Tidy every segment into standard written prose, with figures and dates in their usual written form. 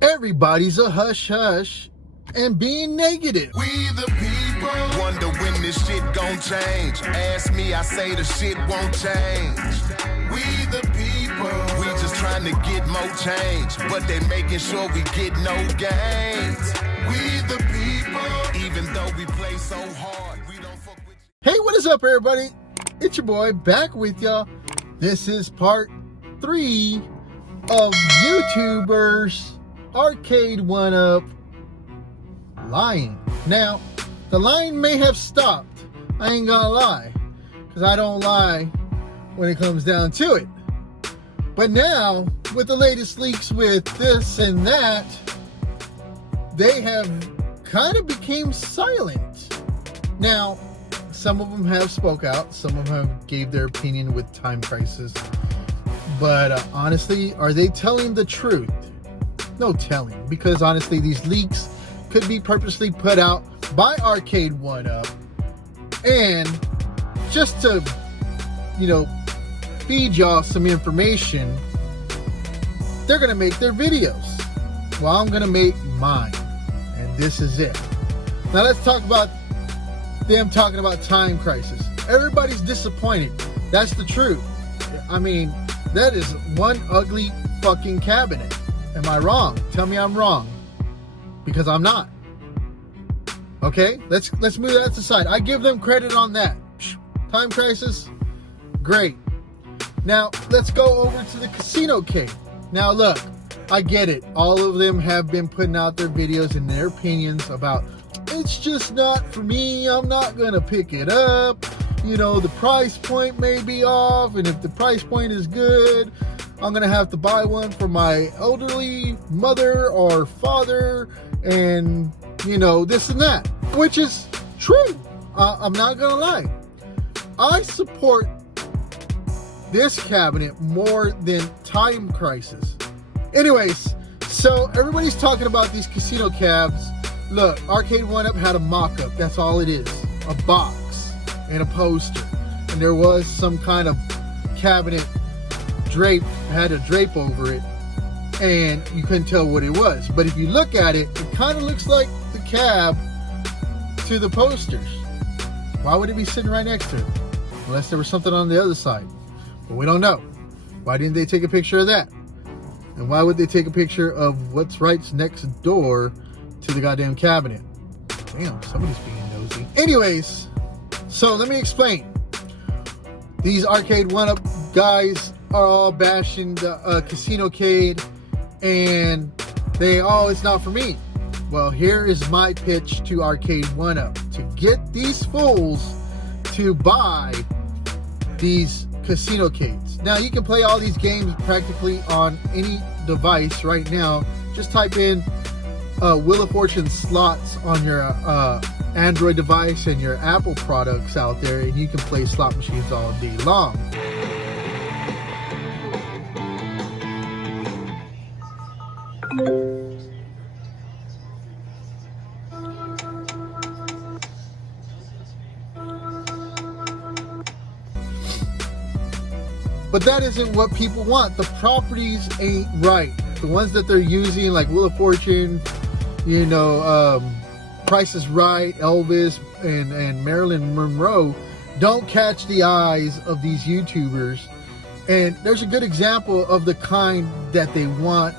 Everybody's a hush-hush and being negative. We the people wonder when this shit gon' change. Ask me, I say the shit won't change. We the people, we just trying to get more change, but they making sure we get no gains. We the people, even though we play so hard, we don't fuck with you. Hey, what is up, everybody? It's your boy back with y'all. This is part 3 of YouTubers Arcade 1-Up lying. Now, the lying may have stopped. I ain't gonna lie, because I don't lie when it comes down to it. But now, with the latest leaks with this and that, they have kind of became silent. Now, some of them have spoke out. Some of them have gave their opinion with Time Crisis. But honestly, are they telling the truth? No telling, because honestly, these leaks could be purposely put out by Arcade 1-Up, and just to, feed y'all some information, they're gonna make their videos. Well, I'm gonna make mine, and this is it. Now let's talk about them talking about Time Crisis. Everybody's disappointed. That's the truth. I mean, that is one ugly fucking cabinet. Am I wrong? Tell me I'm wrong, because I'm not. Okay, let's move that aside. I give them credit on that. Time Crisis, great. Now let's go over to the Casino Cave. Now look, I get it. All of them have been putting out their videos and their opinions about it's just not for me. I'm not gonna pick it up. The price point may be off, and if the price point is good, I'm gonna have to buy one for my elderly mother or father, and this and that, which is true. I'm not gonna lie. I support this cabinet more than Time Crisis. Anyways, so everybody's talking about these casino cabs. Look, Arcade 1-Up had a mock-up. That's all it is. A box and a poster. And there was some kind of cabinet had a drape over it, and you couldn't tell what it was. But if you look at it, it kind of looks like the cab to the posters. Why would it be sitting right next to it? Unless there was something on the other side. But we don't know. Why didn't they take a picture of that? And why would they take a picture of what's right next door to the goddamn cabinet? Damn, somebody's being nosy. Anyways, so let me explain. These Arcade 1-Up guys are all bashing the Casino-cade, and it's not for me. Well, here is my pitch to Arcade 1-Up to get these fools to buy these Casino-cades. Now, you can play all these games practically on any device right now. Just type in Wheel of Fortune slots on your Android device and your Apple products out there, and you can play slot machines all day long. But that isn't what people want. The properties ain't right. The ones that they're using, like Wheel of Fortune, Price is Right, Elvis, and Marilyn Monroe, don't catch the eyes of these YouTubers. And there's a good example of the kind that they want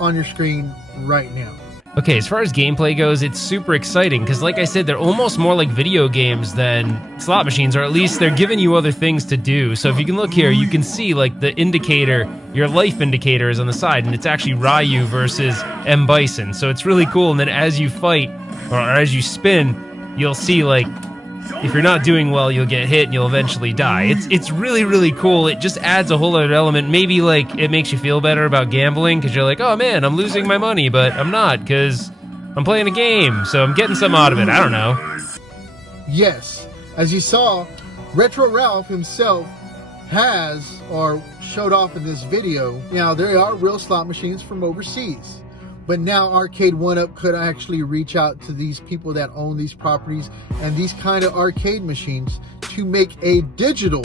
on your screen right now. Okay, as far as gameplay goes, it's super exciting because, like I said, they're almost more like video games than slot machines, or at least they're giving you other things to do. So if you can look here, you can see like the indicator, your life indicator is on the side, and it's actually Ryu versus M. Bison. So it's really cool. And then as you fight, or as you spin, you'll see like if you're not doing well, you'll get hit and you'll eventually die. It's really, really cool. It just adds a whole other element. Maybe like it makes you feel better about gambling because you're like, oh man, I'm losing my money, but I'm not because I'm playing a game, so I'm getting some out of it. I don't know. Yes, as you saw, Retro Ralph himself has, or showed off in this video, now there are real slot machines from overseas. But now Arcade 1-Up could actually reach out to these people that own these properties and these kind of arcade machines to make a digital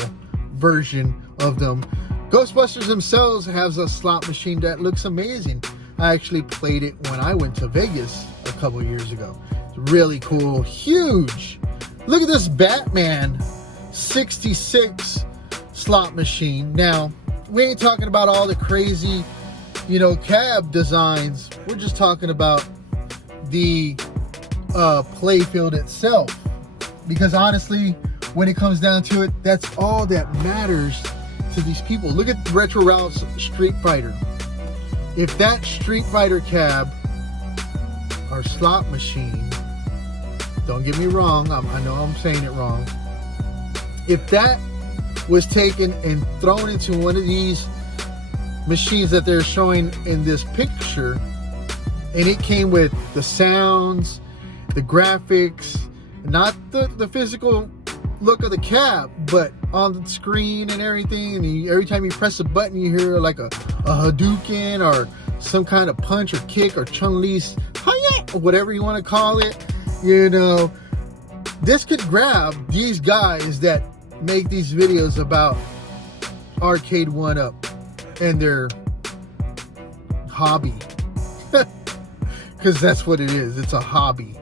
version of them. Ghostbusters themselves has a slot machine that looks amazing. I actually played it when I went to Vegas a couple years ago. It's really cool, huge. Look at this Batman 66 slot machine. Now, we ain't talking about all the crazy, you know, cab designs. We're just talking about the play field itself. Because honestly, when it comes down to it, that's all that matters to these people. Look at Retro Ralph's Street Fighter. If that Street Fighter cab or slot machine, don't get me wrong, I know I'm saying it wrong. If that was taken and thrown into one of these machines that they're showing in this picture, and it came with the sounds, the graphics, not the physical look of the cab, but on the screen and everything, and every time you press a button you hear like a Hadouken or some kind of punch or kick or Chun-Li's hiya, or whatever you want to call it. You know, this could grab these guys that make these videos about arcade 1-up and their hobby, because that's what it is. It's a hobby.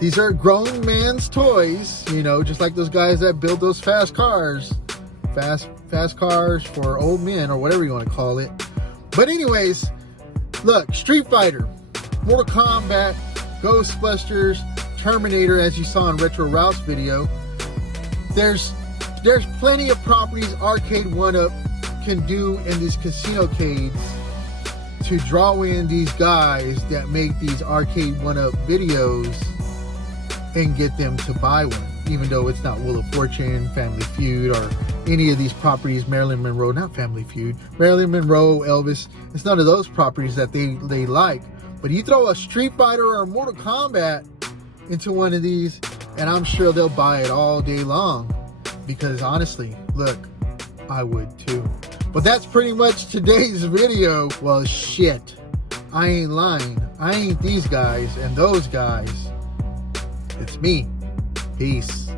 These are grown man's toys, you know, just like those guys that build those fast cars for old men, or whatever you want to call it. But anyways, look, Street Fighter, Mortal Kombat, Ghostbusters, Terminator, as you saw in Retro Ralph's video. There's plenty of properties arcade 1-up can do in these casino-cades to draw in these guys that make these arcade 1-up videos and get them to buy one, even though it's not Wheel of Fortune, Family Feud, or any of these properties, Marilyn Monroe, not Family Feud, Marilyn Monroe, Elvis. It's none of those properties that they like. But you throw a Street Fighter or a Mortal Kombat into one of these, and I'm sure they'll buy it all day long. Because honestly, look, I would too. But that's pretty much today's video. Well, shit, I ain't lying. I ain't these guys and those guys. It's me. Peace.